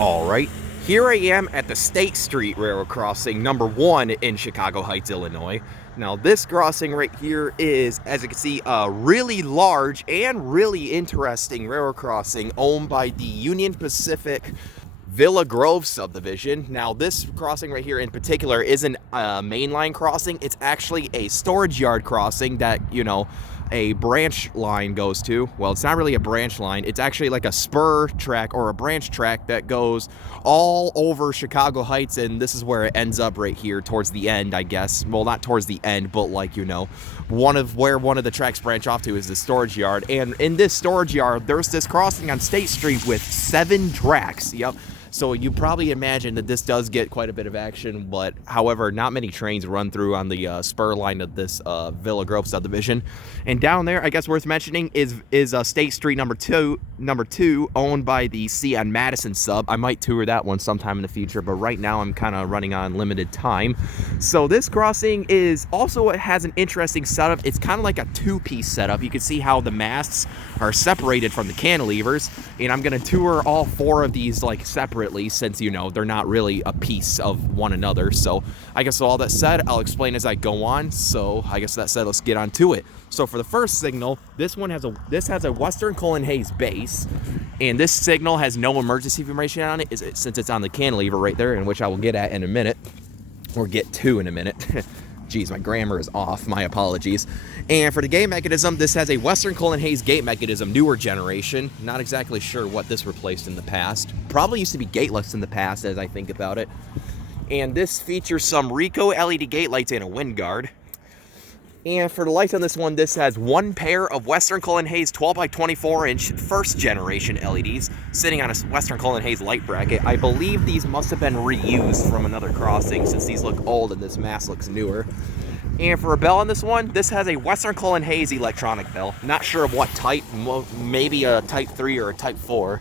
All right, here I am at the State Street Railroad Crossing, number 1 in Chicago Heights, Illinois. Now, this crossing right here is, as you can see, a really large and really interesting railroad crossing owned by the Union Pacific Villa Grove subdivision. Now, this crossing right here in particular isn't a mainline crossing. It's actually a storage yard crossing that, a branch line goes to. Well, it's not really a branch line. It's actually like a spur track or a branch track that goes all over Chicago Heights, and this is where it ends up right here towards the end, I guess. Well, not towards the end, but like, one of the tracks branch off to is the storage yard. And in this storage yard, there's this crossing on State Street with 7 tracks. Yep. So you probably imagine that this does get quite a bit of action, but however, not many trains run through on the spur line of this Villa Grove subdivision. And down there, I guess worth mentioning is State Street number two, owned by the CN Madison sub. I might tour that one sometime in the future, but right now I'm kind of running on limited time. So this crossing it has an interesting setup. It's kind of like a 2-piece setup. You can see how the masts are separated from the cantilevers, and I'm going to tour all 4 of these like separately, since they're not really a piece of one another. So I guess all that said, I'll explain as I go on. So I guess that said, let's get on to it. So for the first signal, this has a Western Cullen Hayes base, and this signal has no emergency information on it since it's on the cantilever right there, in which I will get at in a minute, or get to in a minute. Geez, my grammar is off. My apologies. And for the gate mechanism, this has a Western Cullen Hayes gate mechanism, newer generation. Not exactly sure what this replaced in the past. Probably used to be gateless in the past, as I think about it. And this features some Rico LED gate lights and a wind guard. And for the lights on this one, this has 1 pair of Western Cullen Hayes 12 by 24 inch first generation LEDs sitting on a Western Cullen Hayes light bracket. I believe these must have been reused from another crossing, since these look old and this mast looks newer. And for a bell on this one, this has a Western Cullen Hayes electronic bell. Not sure of what type, maybe a type 3 or a type 4.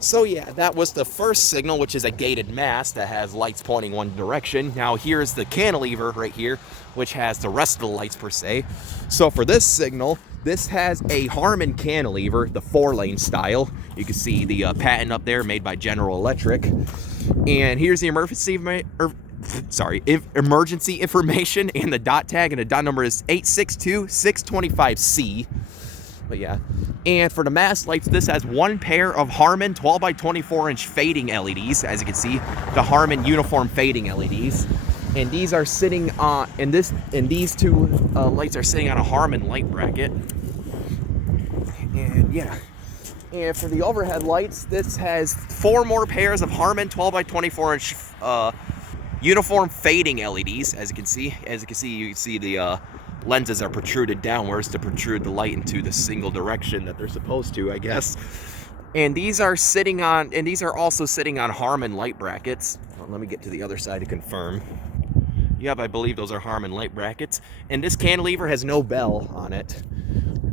So yeah, that was the first signal, which is a gated mast that has lights pointing one direction. Now here's the cantilever right here, which has the rest of the lights per se. So for this signal, this has a Harman cantilever, the 4-lane style. You can see the patent up there, made by General Electric. And here's the emergency information and the dot tag, and the dot number is 862-625C. But yeah, and for the mast lights, this has 1 pair of Harman 12 by 24 inch fading LEDs. As you can see, the Harman uniform fading LEDs, and these are sitting on, and these 2 lights are sitting on a Harman light bracket. And yeah, and for the overhead lights, this has 4 more pairs of Harman 12 by 24 inch uniform fading LEDs. As you can see, you see the lenses are protruded downwards to protrude the light into the single direction that they're supposed to, I guess. And these are also sitting on Harman light brackets. Well, let me get to the other side to confirm. Yep, I believe those are Harman light brackets. And this cantilever has no bell on it.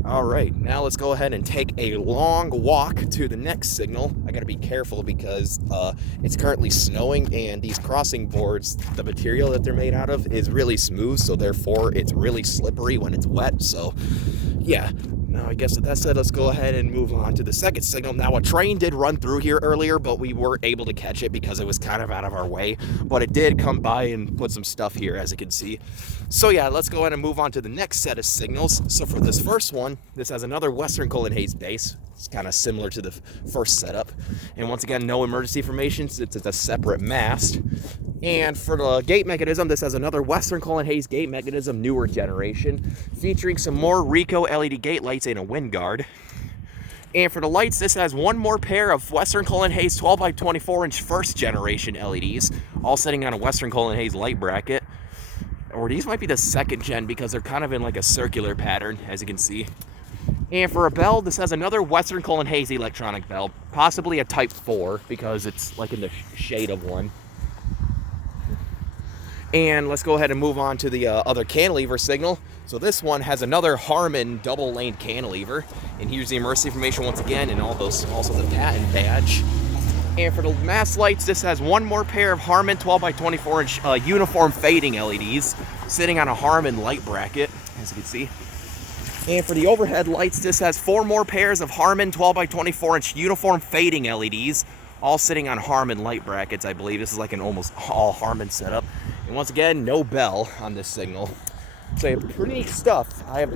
All right, now let's go ahead and take a long walk to the next signal. I gotta be careful because it's currently snowing, and these crossing boards, the material that they're made out of is really smooth, so therefore it's really slippery when it's wet. So yeah, now I guess with that said, let's go ahead and move on to the second signal. Now, a train did run through here earlier, but we weren't able to catch it because it was kind of out of our way, but it did come by and put some stuff here, as you can see. So yeah, let's go ahead and move on to the next set of signals. So for this first one, this has another Western Cullen Hayes base. It's kind of similar to the first setup. And once again, no emergency information since it's a separate mast. And for the gate mechanism, this has another Western Cullen Hayes gate mechanism, newer generation, featuring some more Rico LED gate lights and a wind guard. And for the lights, this has 1 more pair of Western Cullen Hayes 12 by 24 inch first generation LEDs, all sitting on a Western Cullen Hayes light bracket. Or these might be the 2nd gen because they're kind of in like a circular pattern, as you can see. And for a bell, this has another Western Cullen Hayes electronic bell, possibly a Type 4 because it's like in the shade of one. And let's go ahead and move on to the other cantilever signal. So this one has another Harman double-lane cantilever. And here's the emergency information once again, and also the patent badge. And for the mast lights, this has 1 more pair of Harman 12 by 24 inch uniform fading LEDs sitting on a Harman light bracket, as you can see. And for the overhead lights, this has 4 more pairs of Harman 12 by 24 inch uniform fading LEDs, all sitting on Harman light brackets, I believe. This is like an almost all Harman setup. And once again, no bell on this signal. So pretty neat stuff. I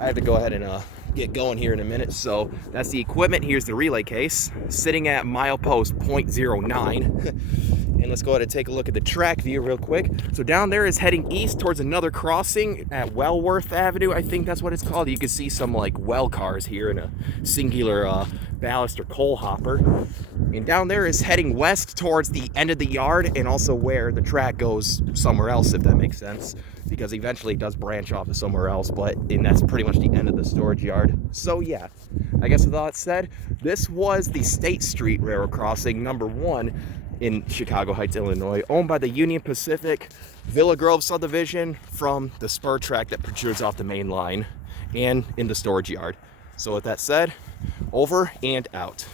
have to go ahead and get going here in a minute. So that's the equipment. Here's the relay case sitting at milepost 0.09. And let's go ahead and take a look at the track view real quick. So down there is heading east towards another crossing at Wellworth Avenue. I think that's what it's called. You can see some like well cars here in a singular ballast or coal hopper. And down there is heading west towards the end of the yard, and also where the track goes somewhere else, if that makes sense, because eventually it does branch off to somewhere else, and that's pretty much the end of the storage yard. So yeah, I guess with all that said, this was the State Street Railroad Crossing number 1 in Chicago Heights, Illinois, owned by the Union Pacific Villa Grove subdivision from the spur track that protrudes off the main line and in the storage yard. So with that said, over and out.